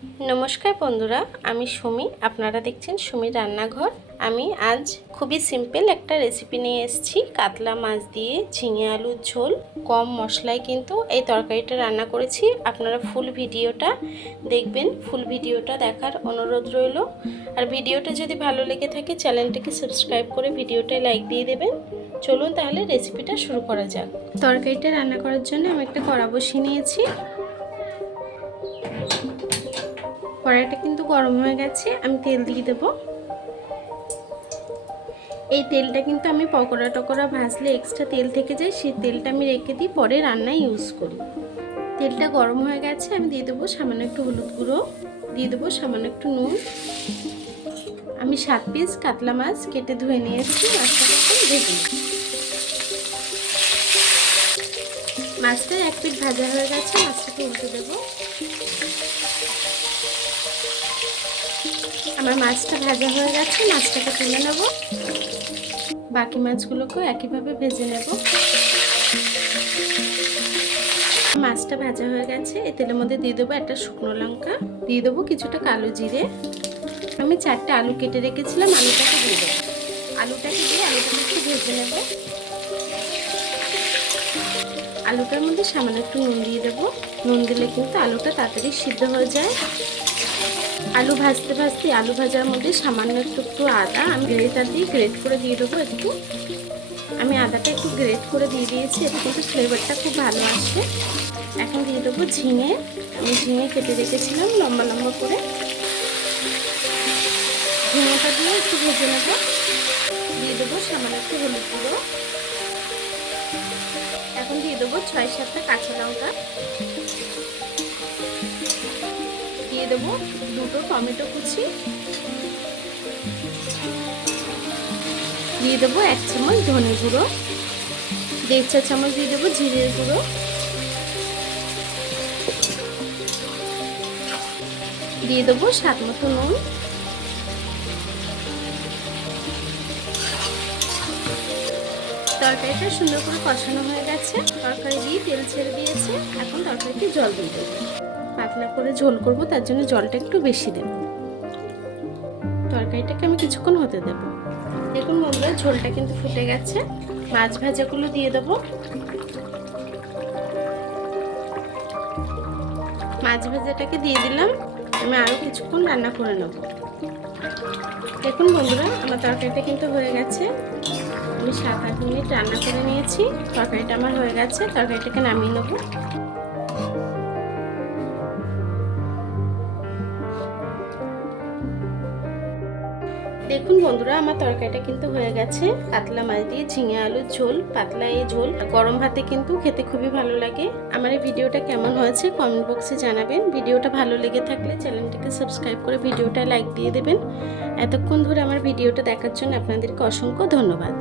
नमस्कार बंधुरा आमी सुमी आपनारा देखছেন सुमिर रान्नाघर। आमी आज खूबी सिम्पल एक रेसिपि निये एसेछि कातला माछ दिए झिंगे आलुर झोल कम मशलाय किन्तु এই তরকারিটা রান্না করেছি। আপনারা ফুল ভিডিওটা দেখবেন, ফুল ভিডিওটা দেখার অনুরোধ রইল। আর ভিডিওটা যদি ভালো লেগে থাকে চ্যানেলটাকে সাবস্ক্রাইব করে ভিডিওটা লাইক দিয়ে দেবেন। চলুন তাহলে রেসিপিটা শুরু করা যাক। তরকারিটা রান্না করার জন্য আমি একটা কড়া বসিয়ে নিয়েছি। কড়াইটা কিন্তু গরম হয়ে গেছে, আমি তেল দিয়ে দেব। এই তেলটা কিন্তু আমি পকোড়া টকোড়া ভাজলে এক্সট্রা তেল থেকে যায়, সেই তেলটা আমি রেখে দিই, পরে রান্নায় ইউজ করি। তেলটা গরম হয়ে গেছে, আমি দিয়ে দেবো সামান্য একটু হলুদ গুঁড়ো, দিয়ে দেবো সামান্য একটু নুন। আমি 7 পিস কাতলা মাছ কেটে ধুয়ে নিয়েছি, মাছটাকে ভেজে নিই। মাছটা এক পিঠ ভাজা হয়ে গেছে, মাছটাকে উল্টে দেবো। আমার মাছটা ভাজা হয়ে গেছে, মাছটাকে তুলে নেব। বাকি মাছগুলোকেও একইভাবে ভেজে নেব। মাছটা ভাজা হয়ে গেছে, এই তেলের মধ্যে দিয়ে দেবো একটা শুকনো লঙ্কা, দিয়ে দেবো কিছুটা কালো জিরে। আমি 4টে আলু কেটে রেখেছিলাম, আলুটাকে দিয়ে দেবো। আলুটাকে দিয়ে আলুটাকে একটু ভেজে নেব। আলুটার মধ্যে সামান্য একটু নুন দিয়ে দেবো। নুন দিলে কিন্তু আলুটা তাড়াতাড়ি সিদ্ধ হয়ে যায়। আলু ভাজতে ভাজতে আলু ভাজার মধ্যে সামান্য একটু আদা আমি গ্রেটার দিয়ে গ্রেট করে দিয়ে দেবো। আমি আদাটা একটু গ্রেট করে দিয়ে দিয়েছি, এতে কিন্তু ফ্লেভারটা খুব ভালো আসে। এখন দিয়ে দেবো ঝিঙে, আমি ঝিঙে কেটে রেখেছিলাম লম্বা লম্বা করে। ঝিঙেটা দিয়ে একটু ভেজে নেব। দিয়ে দেবো সামান্য একটু হলুদ গুঁড়ো। এখন দিয়ে দেবো 6-7টা কাঁচা লঙ্কা। দিয়ে দেবো 2টো টমেটো কুচি। দিয়ে দেবো 1 চামচ ধনে গুঁড়ো। 1.5 চা চামচ দিয়ে দেবো জিরের গুঁড়ো। দিয়ে দেবো স্বাদ মতো নুন। তরকারিটা সুন্দর করে কষানো হয়ে গেছে, তরকারি দিয়ে তেল ছেড়ে দিয়েছে। এখন তরকারিতে জল দিয়ে দেবো। পাতলা করে ঝোল করব, তার জন্য জলটা একটু বেশি দেব। তরকারিটাকে আমি কিছুক্ষণ হতে দেব। দেখুন বন্ধুরা, ঝোলটা কিন্তু ফুটে গেছে। মাছ ভাজাগুলো দিয়ে দেব। মাছ ভাজাটাকে দিয়ে দিলাম, আমি আরও কিছুক্ষণ রান্না করে নেব। দেখুন বন্ধুরা, আমার তরকারিটা কিন্তু হয়ে গেছে। আমি 7-8 মিনিট রান্না করে নিয়েছি। তরকারিটা আমার হয়ে গেছে, তরকারিটাকে নামিয়ে নেব। দেখুন বন্ধুরা, আমার তরকারিটা কিন্তু হয়ে গেছে। কাতলা মাছ দিয়ে ঝিঙে আলুর ঝোল, পাতলা এই ঝোল গরম ভাতে কিন্তু খেতে খুবই ভালো লাগে। আমার এই ভিডিওটা কেমন হয়েছে কমেন্ট বক্সে জানাবেন। ভিডিওটা ভালো লেগে থাকলে চ্যানেলটাকে সাবস্ক্রাইব করে ভিডিওটা লাইক দিয়ে দেবেন। এতক্ষণ ধরে আমার ভিডিওটা দেখার জন্য আপনাদেরকে অসংখ্য ধন্যবাদ।